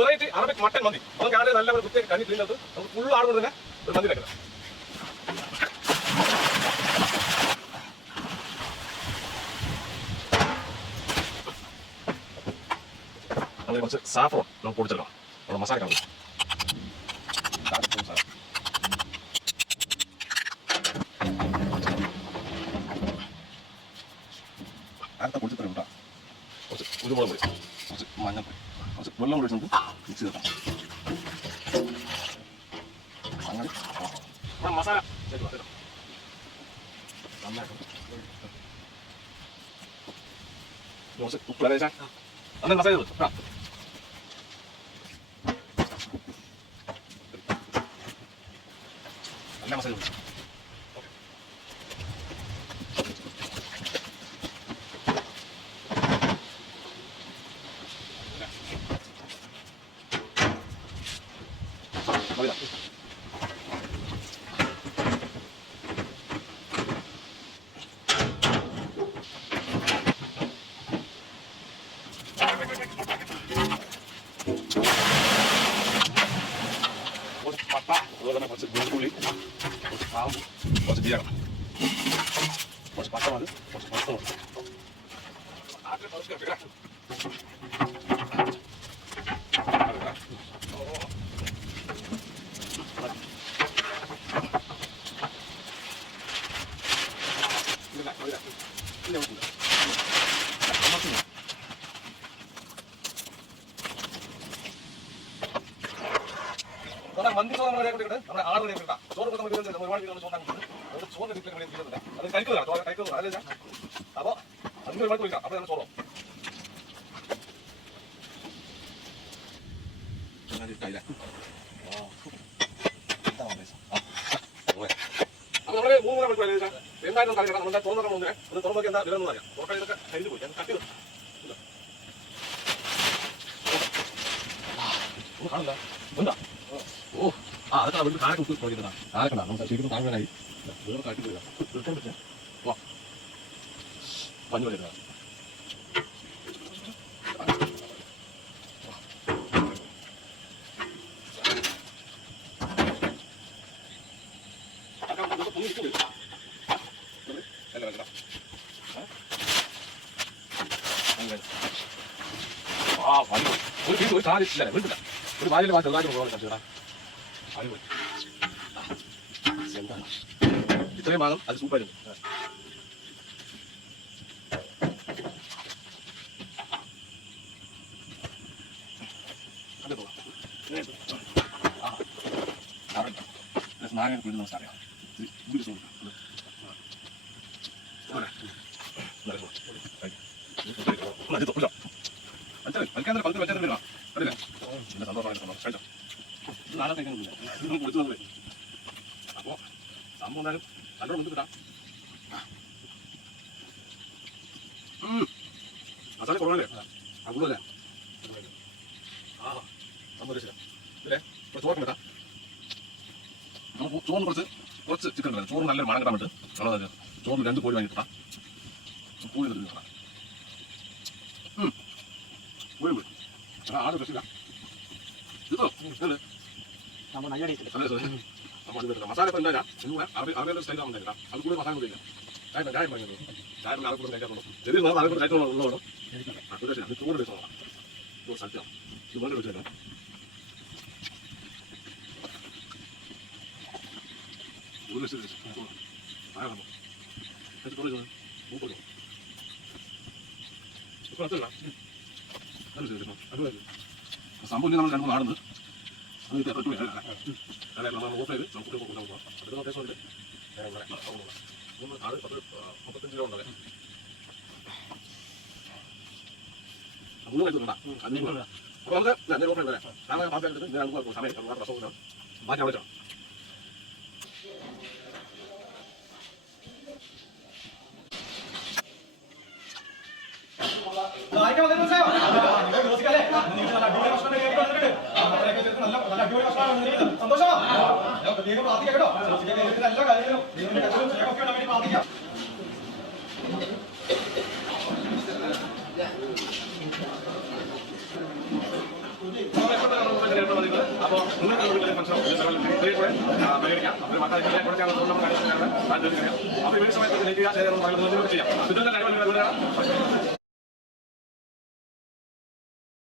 Variety Arabic mutton മന്തി. നമുക്ക് ആദ്യം നല്ല പ്രത്യേക കഞ്ഞി ക്ലീനകത്ത് നമുക്ക് ഫുൾ ആടുകൊണ്ട് തന്നെ ഒരു മന്തി വെക്കണം. നമ്മൾ കുറച്ച് സാഫ്രോൺ നമുക്ക് പൊടിച്ചെടുക്കണം. നമ്മുടെ മസാല കാണും. അടുത്ത പൊടിച്ചിട്ട് കൂട്ടാം. കുറച്ച് കുരുമുളക് പൊടി, കുറച്ച് മഞ്ഞൾപ്പൊടി, കുറച്ച് വെള്ളം കൂടി നമുക്ക് മിക്സ് ചെയ്തെടുക്കാം. അങ്ങനെ മസാല കുറച്ച് ഉപ്പ് അല്ലേ അങ്ങനെ മസാല നല്ല മസാല കുറച്ച് വെളുത്തുള്ളി, കുറച്ച് പാമ്പ്, കുറച്ച് ജീരകം, കുറച്ച് പച്ചമുളക്, കുറച്ച് പച്ചമുളക്. മന്തി ചോറ് നമ്മുടെ നമ്മുടെ 6 മണി കിട്ടാം. ചോറ് നമ്മൾ ഒരുപാട് ചോറ് കിട്ടുന്നുണ്ട്. അത് കഴിക്കുന്നതാണ് ചോറ് കഴിക്കുന്നത് അല്ലേ. അപ്പോൾ അതിന് ഒരുപാട് കൊടുക്കാം. അപ്പോൾ ചോറോ അപ്പോൾ നമ്മുടെ 3 മണിക്കൂർ എന്തായാലും അറിയാം. നമ്മുടെ തുറന്നൊക്കെ മുന്നേ അത് തുറന്നൊക്കെ എന്താ വിലൊന്നും അറിയാം. തുറക്കാനൊക്കെ കഴിഞ്ഞു പോയി. ഞാൻ കട്ടി കാണില്ല എന്താ. ഓ ആ അതൊക്കെ അവിടെ കാലൊക്കെ ഉപ്പ് നോക്കിയിട്ടാ കാലൊക്കെ നമുക്ക് ശരിക്കും താങ്ങാനായി വേറെ കാട്ടി പോയില്ല തീർക്കാൻ പറ്റില്ല. വാ മഞ്ഞ് പോലെ ഒരു വീട്ടിൽ ഒരു സാധിച്ചില്ല വീട്ടില്ല ഒരു വാലിൽ മാറ്റി ചെറുതായിട്ട് പോകാൻ ചേട്ടാ. അടിപൊളി എന്താണ് ഇത്രയും ഭാഗം അത് സൂപ്പായിരുന്നു. നാരങ്ങ പിഴുന്ന അറിയാം പത്ത് വെച്ചാൽ അല്ലേ പിന്നെ സന്തോഷമായിട്ട് കഴിച്ചോ. നാളെ കഴിക്കുന്നില്ല കുടിച്ചു വന്നേ. അപ്പോൾ സംഭവം എന്തായാലും നല്ലോണം മുന്ത് കിട്ടാം. മസാല കുറവല്ലേ ആ കൂടുതലല്ലേ ആ സംഭവം ഇല്ലേ ചോറ് കിട്ടാം. നമുക്ക് ചോറിന് കുറച്ച് ചിക്കൻ കിട്ടാം. ചോറ് നല്ലൊരു മണം കിട്ടാൻ വേണ്ടി നമ്മളത് ചോറിന് 2 കോഴി വാങ്ങിട്ടാ കോഴി കിട്ടാം. കോഴി പോയി ആട് പ്രശ്നമില്ല. ഇതോ മസാല ഇപ്പം എന്താ അവരുടെ സ്റ്റൈൽ ആവുന്നില്ല. അത് കൂടുതൽ മസാല കൊടുക്കാം. ചായ വാങ്ങിയത് ചായ ആൾ കൂടുതൽ കഴിക്കാറുള്ളൂ. ചെറിയ നാളെ കൂടെ കഴിച്ചുള്ളതാണ്. അത് ചോറ് ദിവസമാണ് ചോറ് സത്യം ഇത് വളരെ വെച്ചില്ല. ഒരു ലക്ഷം സംഭവം നമ്മൾ 2 നാടുന്നത് അത് പെട്ടു അല്ലെ നമ്മൾ ഓഫ് ചെയ്ത് നമുക്ക് കൊണ്ടുപോകാം. അതിന് അത്യാവശ്യമുണ്ട്. ആട് 35 കിലോ ഉണ്ടല്ലേ അപ്പോൾ നമുക്ക് ഓഫ് ചെയ്തേ സമയം മാറ്റി അവിടെ പ്രത്യേകം പ്രാർത്ഥിക്കാം കേട്ടോ. എല്ലാ കാര്യങ്ങളും പ്രാർത്ഥിക്കാം. അപ്പോൾ നിങ്ങൾക്ക് ഒരു മനസ്സിലാവും പരിഗണിക്കാം ഒരു മക്കളെ കൂടെ അപ്പോൾ ഈ സമയത്ത് ലഭിക്കുക ചെയ്യാം